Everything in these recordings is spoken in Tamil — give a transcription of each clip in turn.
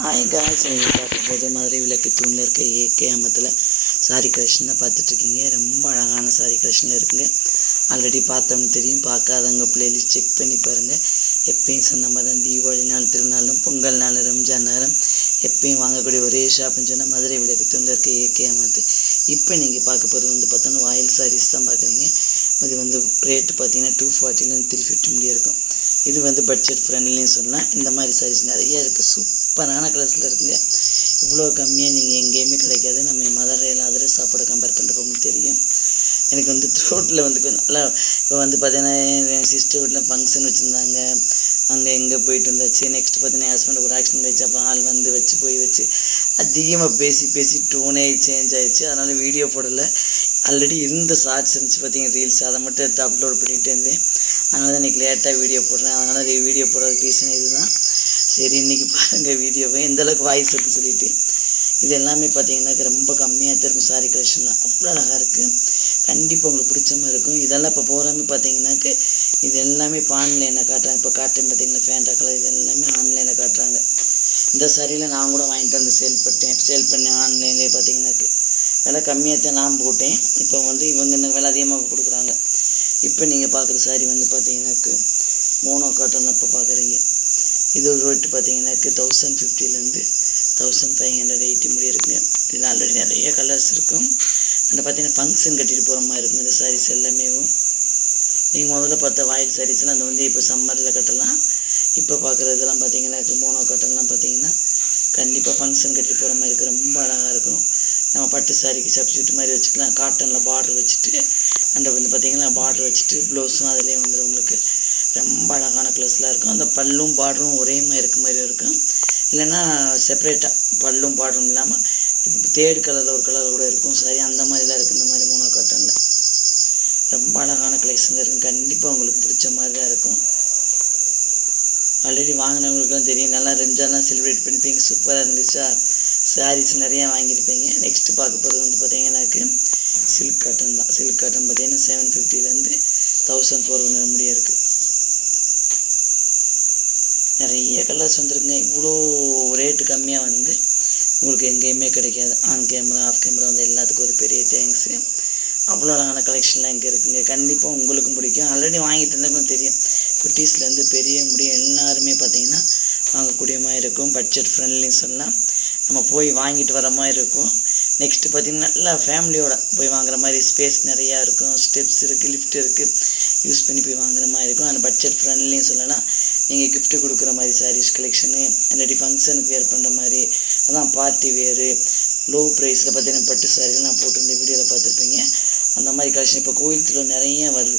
ஹாய் காய்ஸ் நீங்கள் பார்க்கும்போது மதுரை விளக்கு தூணில் இருக்க ஏகே அமத்தில் சாரி கலெக்ஷன் தான் பார்த்துட்ருக்கீங்க. ரொம்ப அழகான சாரி கலெக்ஷன் இருக்குங்க. ஆல்ரெடி பார்த்தோம்னு தெரியும் பார்க்காதவங்க பிளேலிஸ்ட் செக் பண்ணி பாருங்கள் எப்பயும் சொன்ன மாதிரி தான் தீபாவளி நாள் திருநாளும் பொங்கல் நாள் ரம்ஜான் நேரம் எப்பயும் வாங்கக்கூடிய ஒரே ஷாப்னு சொன்னால் மதுரை விளக்கு தூணில் இருக்க ஏகே அமத்து. இப்போ நீங்கள் பார்க்க போகிறது வந்து பார்த்தோன்னா வாயில் சாரீஸ் தான் பார்க்குறீங்க. இது வந்து ரேட்டு பார்த்தீங்கன்னா டூ ஃபார்ட்டிலேருந்து த்ரீ ஃபிஃப்டி முடியும் இருக்கும். இது வந்து பட்ஜெட் ஃப்ரெண்ட்லின்னு சொல்லலாம். இந்த மாதிரி சாரீஸ் நிறைய இருக்குது சூப்பரான கலர்ஸில் இருக்குங்க இவ்வளோ கம்மியாக நீங்கள் எங்கேயுமே கிடைக்காது. நம்ம மதுரையில் அதில் சாப்பாடு கம்பேர் பண்ணுறப்ப உங்களுக்கு தெரியும். எனக்கு வந்து த்ரோட்டில் வந்து கொஞ்சம் நல்லா இப்போ வந்து பார்த்தீங்கன்னா என் சிஸ்டர் வீட்டில் ஃபங்க்ஷன் வச்சுருந்தாங்க. அங்கே எங்கே போயிட்டு வந்தாச்சு? நெக்ஸ்ட் பார்த்தீங்கன்னா ஹஸ்பண்ட் ஒரு ஆக்சிடென்ட் ஆயிடுச்சு. அப்போ ஆள் வந்து வச்சு போய் வச்சு அதிகமாக பேசி பேசி டோனே சேஞ்ச் ஆகிடுச்சு அதனால் வீடியோ போடலை. ஆல்ரெடி இருந்த ஷார்ட்ஸ் இருந்துச்சு பார்த்தீங்க ரீல்ஸ் அதை மட்டும் எடுத்து அப்லோட் பண்ணிகிட்டே இருந்தேன். அதனால தான் இன்றைக்கி லேட்டாக வீடியோ போடுறேன். அதனால் வீடியோ போடுறதுக்கு ரீசன் இதுதான். சரி இன்றைக்கி பாருங்கள் வீடியோவை. எந்தளவுக்கு வாய்ஸ் இருக்குன்னு சொல்லிட்டு. இது எல்லாமே பார்த்தீங்கன்னா ரொம்ப கம்மியாக தான் இருக்கும். சாரி கலெக்ஷன்லாம் அவ்வளோ அழகாக இருக்குது கண்டிப்பாக உங்களுக்கு பிடிச்ச மாதிரி இருக்கும். இதெல்லாம் இப்போ போகிறாமே பார்த்தீங்கன்னாக்கு இது எல்லாமே இப்போ ஆன்லைனில் காட்டுறாங்க? இப்போ காட்டுறேன் பார்த்தீங்களா ஃபேண்டா கலர் இது எல்லாமே ஆன்லைனில் காட்டுறாங்க? இந்த சாரியில் நான் கூட வாங்கிட்டு வந்து சேல் பண்ணிட்டேன் சேல் பண்ணேன் ஆன்லைன்லேயே பார்த்தீங்கன்னாக்கு விலை கம்மியாக தான் நான் போட்டேன். இப்போ வந்து இவங்க என்ன விலை அதிகமாக கொடுக்குறாங்க. இப்போ நீங்கள் பார்க்குற சாரி வந்து பார்த்தீங்கன்னாக்கு மோனோ காட்டன் இப்போ பார்க்குறீங்க இது ஒரு ரேட்டு பார்த்தீங்கன்னாக்கு தௌசண்ட் ஃபிஃப்டிலேருந்து தௌசண்ட் ஃபைவ் ஹண்ட்ரட் எயிட்டி முடி இருக்குங்க இதில் ஆல்ரெடி நிறைய கலர்ஸ் இருக்கும். அந்த பார்த்தீங்கன்னா ஃபங்க்ஷன் கட்டிட்டு போகிற மாதிரி இருக்கும். இந்த சாரீஸ் எல்லாமே. நீங்கள் முதல்ல பார்த்த வாயில் சாரீஸ்லாம் அந்த வந்து இப்போ சம்மரில் கட்டலாம். இப்போ பார்க்குறதெல்லாம் பார்த்தீங்கன்னா மோனோ காட்டன்லாம் பார்த்தீங்கன்னா கண்டிப்பாக ஃபங்க்ஷன் கட்டிட்டு போகிற மாதிரி இருக்கும் ரொம்ப அழகாக இருக்கும். நம்ம பட்டு சாரிக்கு சப்ஸ்டியூட் மாதிரி வச்சுக்கலாம். காட்டனில் பார்டர் வச்சுட்டு அந்த வந்து பார்த்திங்கன்னா பார்டர் வச்சுட்டு ப்ளவுஸும் அதிலே வந்துடும் உங்களுக்கு. ரொம்ப அழகான க்ளவுஸ்லாம் இருக்கும். அந்த பல்லும் பார்டரும் ஒரே மாதிரி இருக்க மாதிரி இருக்கும். இல்லைன்னா செப்பரேட்டாக பல்லும் பார்டரும் இல்லாமல் தேர்ட் கலரில் ஒரு கலர் கூட இருக்கும். சரி அந்த மாதிரிலாம் இருக்குது இந்த மாதிரி மூணு காட்டனில் ரொம்ப அழகான கலெக்ஷன் இருக்கும் கண்டிப்பாக உங்களுக்கு பிடிச்ச மாதிரி தான் இருக்கும். ஆல்ரெடி வாங்கினவங்களுக்குலாம் தெரியும். நல்லா ரெஞ்சாலாம் செலிப்ரேட் பண்ணிப்பீங்க. சூப்பராக இருந்துச்சா? சாரீஸ் நிறையா வாங்கியிருப்பீங்க. நெக்ஸ்ட்டு பார்க்க போகிறது வந்து பார்த்தீங்கன்னாக்கு சில்க் காட்டன் தான். சில்க் காட்டன் பார்த்தீங்கன்னா செவன் ஃபிஃப்டிலேருந்து தௌசண்ட் ஃபோர் ஹண்ட்ரட் முடிய இருக்குது நிறைய கலர்ஸ் வந்துருக்குங்க. இவ்வளோ ரேட்டு கம்மியாக வந்து உங்களுக்கு எங்கேயுமே கிடைக்காது. ஆன் கேமரா ஆஃப் கேமரா வந்து எல்லாத்துக்கும் ஒரு பெரிய தேங்க்ஸு அவ்வளோ அழகான கலெக்ஷன்லாம் இங்கே இருக்குங்க. கண்டிப்பாக உங்களுக்கும் பிடிக்கும். ஆல்ரெடி வாங்கிட்டு இருந்தவங்களுக்கும் தெரியும். குட்டீஸ்லேருந்து பெரிய முடியும் எல்லாருமே பார்த்தீங்கன்னா வாங்கக்கூடிய மாதிரி இருக்கும். பட்ஜெட் ஃப்ரெண்ட்லின்னு சொல்லலாம். நம்ம போய் வாங்கிட்டு வர மாதிரி இருக்கும். நெக்ஸ்ட்டு பார்த்திங்கன்னா நல்லா ஃபேமிலியோட போய் வாங்குற மாதிரி ஸ்பேஸ் நிறையா இருக்கும். ஸ்டெப்ஸ் இருக்குது லிஃப்ட் இருக்குது யூஸ் பண்ணி போய் வாங்குற மாதிரி இருக்கும். அந்த பட்ஜெட் ஃப்ரெண்ட்லின்னு சொல்லலாம். நீங்கள் கிஃப்ட்டு கொடுக்குற மாதிரி சாரீஸ் கலெக்ஷனு இல்லாட்டி ஃபங்க்ஷனுக்கு வேர் பண்ணுற மாதிரி அதான் பார்ட்டி வேரு லோ ப்ரைஸில் பார்த்தீங்கன்னா பட்டு சாரீலாம் நான் போட்டிருந்த வீடியோவில் பார்த்துருப்பீங்க. அந்த மாதிரி கலெக்ஷன் இப்போ கோயில் திருவிழா நிறைய வருது.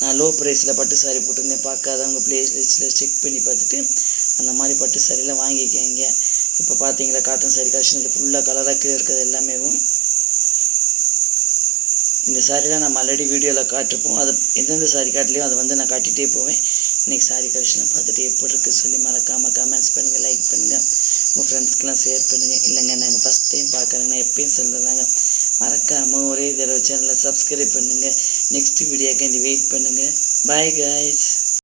நான் லோ ப்ரைஸில் பட்டு சாரி போட்டிருந்தேன் பார்க்காதவங்க ப்ளேஸ் லிஸ்ட்டில் செக் பண்ணி பார்த்துட்டு அந்த மாதிரி பட்டு சாரீலாம் வாங்கிக்கங்க. இப்போ பார்த்தீங்களா காட்டன் சாரி கலெக்ஷன் இது ஃபுல்லாக கலராக கீழே இருக்கிறது எல்லாமே இந்த சாரீலாம் நம்ம ஆல்ரெடி வீடியோவில் காட்டிருப்போம். அதை எந்தெந்த சாரி காட்டிலையும் அதை வந்து நான் காட்டிகிட்டே போவேன். இன்றைக்கி சாரி கலெக்ஷனை பார்த்துட்டு எப்படி இருக்குது சொல்லி மறக்காமல் கமெண்ட்ஸ் பண்ணுங்கள் லைக் பண்ணுங்கள் உங்கள் ஃப்ரெண்ட்ஸ்க்கெலாம் ஷேர் பண்ணுங்கள் இல்லைங்க நாங்கள் ஃபஸ்ட் டைம் பார்க்குறேங்கன்னா எப்பயும் சொல்கிறதாங்க மறக்காமல் ஒரே தடவை சேனலை சப்ஸ்கிரைப் பண்ணுங்கள் நெக்ஸ்ட் வீடியோக்காண்டி வெயிட் பண்ணுங்கள் பாய் காய்ஸ்